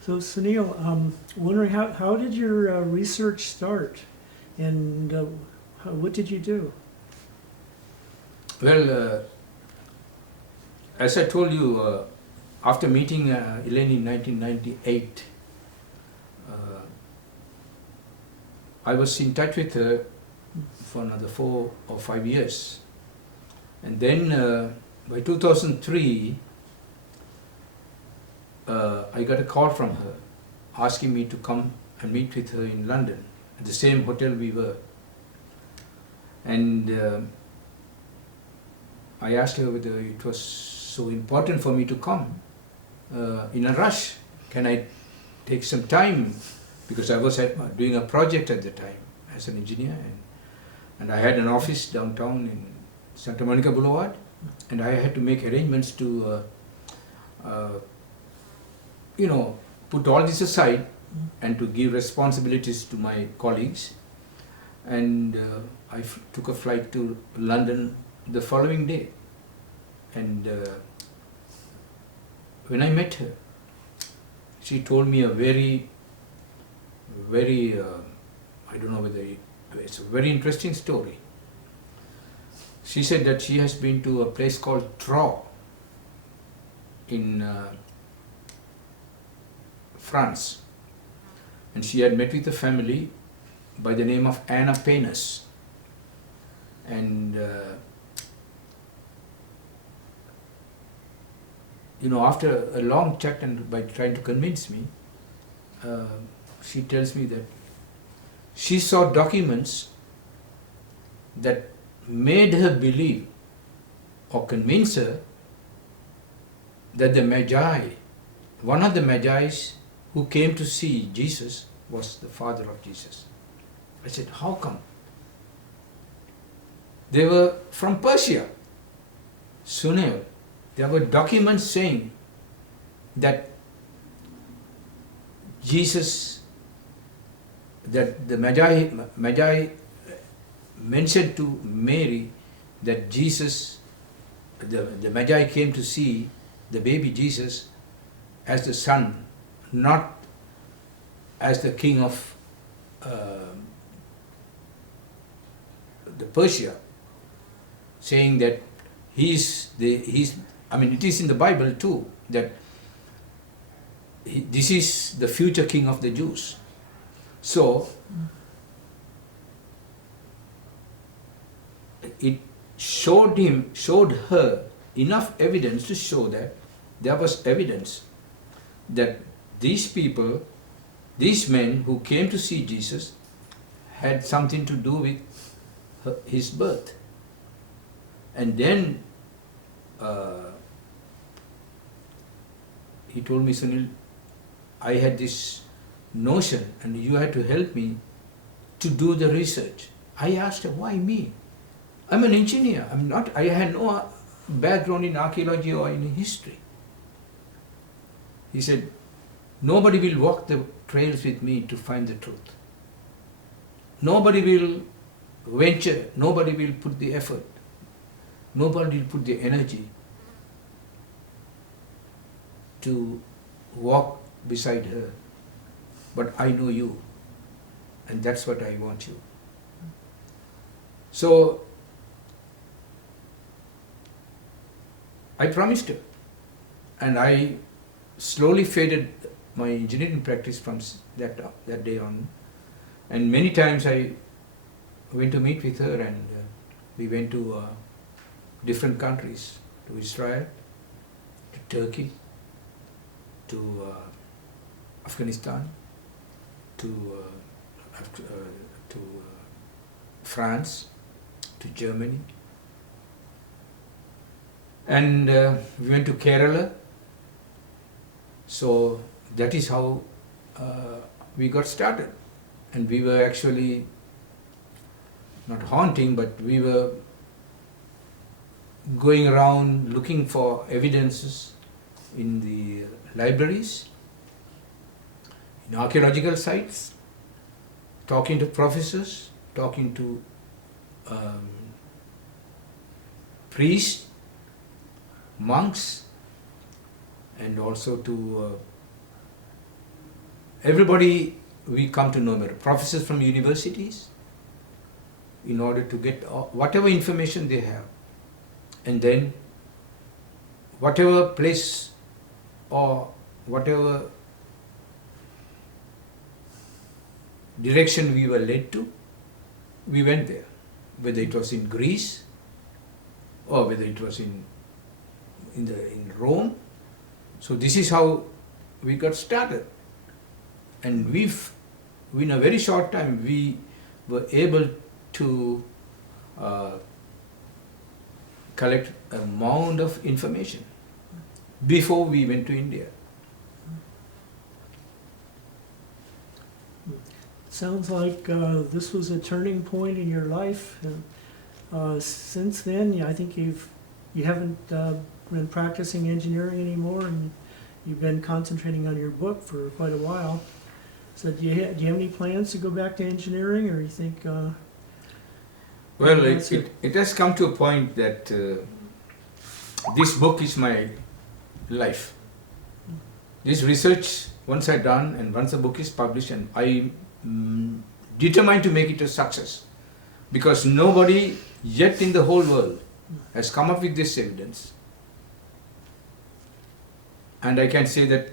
So Sunil, wondering how did your research start, and what did you do? Well, as I told you, after meeting Elaine in 1998, I was in touch with her for another 4 or 5 years. And then by 2003, I got a call from her asking me to come and meet with her in London, at the same hotel we were. And I asked her whether it was so important for me to come in a rush. Can I take some time? Because I was doing a project at the time as an engineer, and I had an office downtown in Santa Monica Boulevard, and I had to make arrangements to put all this aside and to give responsibilities to my colleagues. And I took a flight to London the following day. And when I met her, she told me a very, I don't know whether it's a very interesting story. She said that she has been to a place called Troyes in France, and she had met with a family by the name of Anna Penis, and after a long chat and by trying to convince me, she tells me that she saw documents that made her believe or convince her that the Magi, one of the Magi's who came to see Jesus, was the father of Jesus. I said, how come? They were from Persia. Sunil, there were documents saying that Jesus, that the Magi mentioned to Mary that Jesus, the Magi came to see the baby Jesus as the son, not as the king of the Persia, saying that it is in the Bible too, that this is the future king of the Jews. So it showed her enough evidence to show that there was evidence that these people, these men who came to see Jesus, had something to do with his birth. And then he told me, Sunil, I had this notion and you had to help me to do the research. I asked her, why me? I'm an engineer. I had no background in archaeology or in history. He said, nobody will walk the trails with me to find the truth. Nobody will venture, nobody will put the effort, nobody will put the energy to walk beside her. But I know you, and that's what I want you. So I promised her, and I slowly faded my engineering practice from that day on. And many times I went to meet with her, and we went to different countries, to Israel, to Turkey, to Afghanistan, to France, to Germany. And we went to Kerala. So that is how we got started. And we were actually not haunting, but we were going around looking for evidences in the libraries, in archaeological sites, talking to professors, talking to priests, monks, and also to everybody we come to know better. Professors from universities, in order to get whatever information they have, and then whatever place or whatever direction we were led to, we went there. Whether it was in Greece or whether it was in Rome. So this is how we got started. And in a very short time, we were able to collect a mound of information before we went to India. Sounds like this was a turning point in your life. And since then, yeah, I think you haven't been practicing engineering anymore, and you've been concentrating on your book for quite a while. So do you have any plans to go back to engineering, or you think? Well, it has come to a point that this book is my life. This research, once I done and once the book is published, and I determined to make it a success, because nobody yet in the whole world has come up with this evidence. And I can say that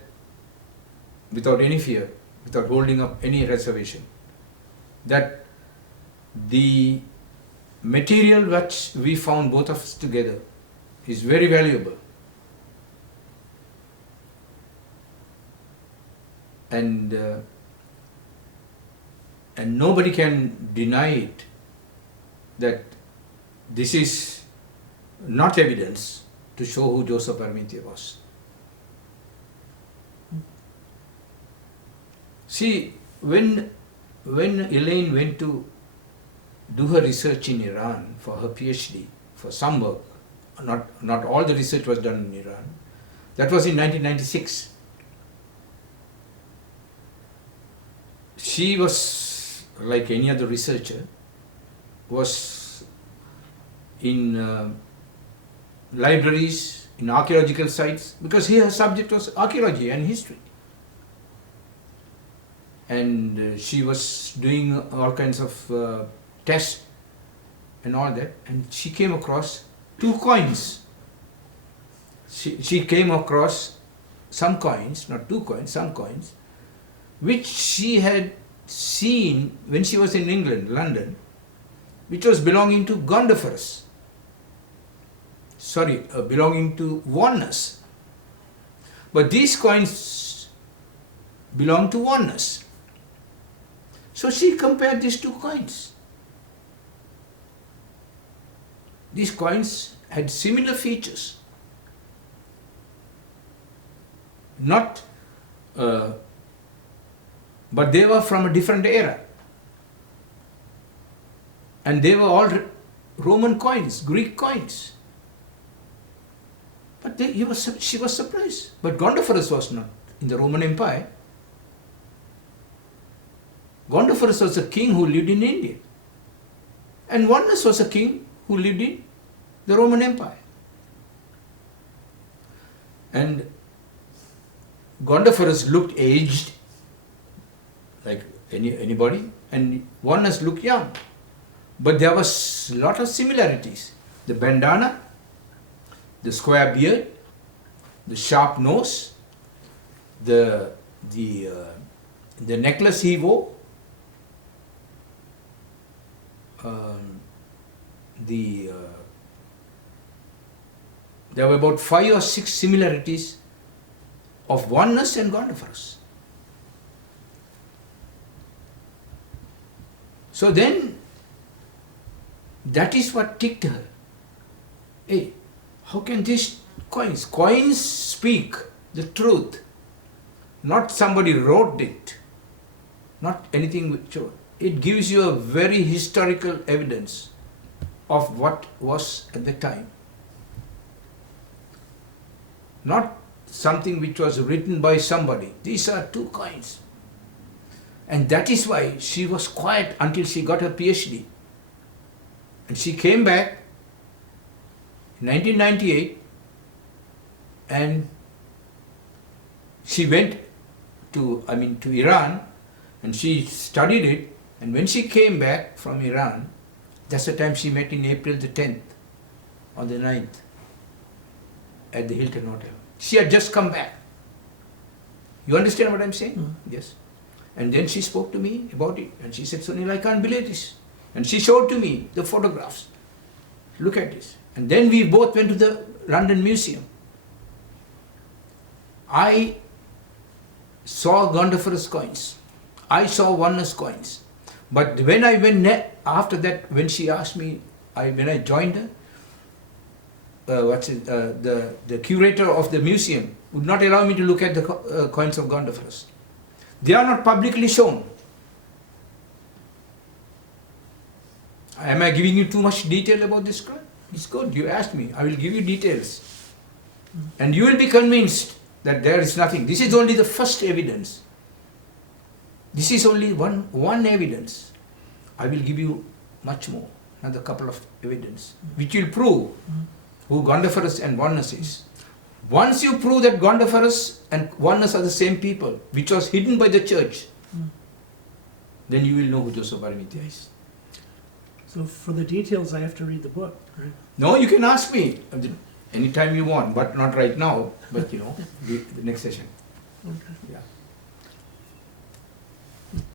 without any fear, without holding up any reservation, that the material which we found both of us together is very valuable. And nobody can deny it, that this is not evidence to show who Joseph Arimathea was. See, when Elaine went to do her research in Iran for her PhD, for some work, not all the research was done in Iran, that was in 1996. She was, like any other researcher, was in libraries, in archaeological sites, because her subject was archaeology and history. And she was doing all kinds of tests and all that, and she came across two coins. She came across some coins, not two coins, some coins, which she had seen when she was in England, London, which was belonging to Gondopharos. Belonging to Warners. But these coins belong to Warners. So she compared these two coins. These coins had similar features. But they were from a different era. And they were all Roman coins, Greek coins. But she was surprised. But Gondopharos was not in the Roman Empire. Gondopharos was a king who lived in India. And Warners was a king who lived in the Roman Empire. And Gondopharos looked aged, like anybody, and Warners looked young. But there was a lot of similarities. The bandana, the square beard, the sharp nose, the necklace he wore, there were about 5 or 6 similarities of Warners and Gondopharos. So then, that is what ticked her. Hey, how can these coins speak the truth? Not somebody wrote it, not anything which it gives you a very historical evidence of what was at the time. Not something which was written by somebody. These are two coins. And that is why she was quiet until she got her PhD. And she came back in 1998 and she went to Iran, and she studied it. And when she came back from Iran, that's the time she met in April the 10th or the 9th at the Hilton Hotel. She had just come back. You understand what I'm saying? Yes. And then she spoke to me about it. And she said, Sunil, I can't believe this. And she showed to me the photographs. Look at this. And then we both went to the London Museum. I saw Gondopharus coins. I saw Oneness coins. But when I went after that, when she asked me, when I joined her, the curator of the museum would not allow me to look at the coins of Gondopharus. They are not publicly shown. Am I giving you too much detail about this crime? It's good, you asked me. I will give you details. And you will be convinced that there is nothing. This is only the first evidence. This is only one evidence. I will give you much more, another couple of evidence, which will prove who Gondopharus and Oneness is. Once you prove that Gondopharus and Oneness are the same people, which was hidden by the church, then you will know who Joseph Arimathea is. So for the details, I have to read the book, right? No, you can ask me anytime you want, but not right now, but the next session. Okay. Yeah.